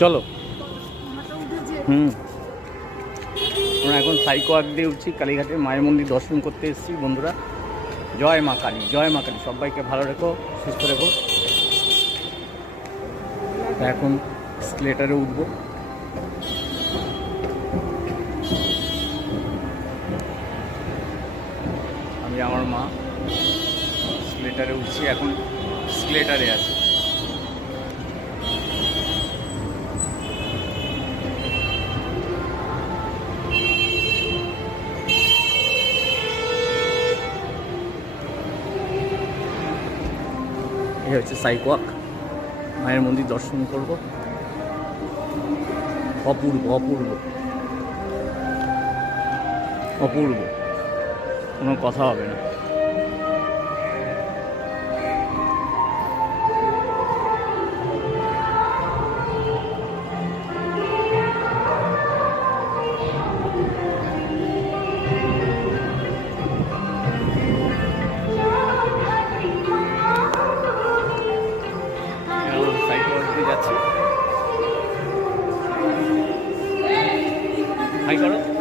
চলো। আমরা এখন সাইকো আগ দিয়ে উঠছি কালীঘাটে, মায়ের মন্দির দর্শন করতে এসেছি বন্ধুরা। জয় মা কালী, জয় মা কালী। সবাইকে ভালো রেখো, সুস্থ রেখো। এখন স্কেলেটারে উঠবো। আমি আমার মা স্কেলেটারে উঠছি, এখন স্কেলেটারে আছি। এই হচ্ছে সাইকো আগ, মায়ের মন্দির দর্শন করব। অপূর্ব অপূর্ব অপূর্ব, কোনো কথা হবে না। যাচ্ছি, হাই করো।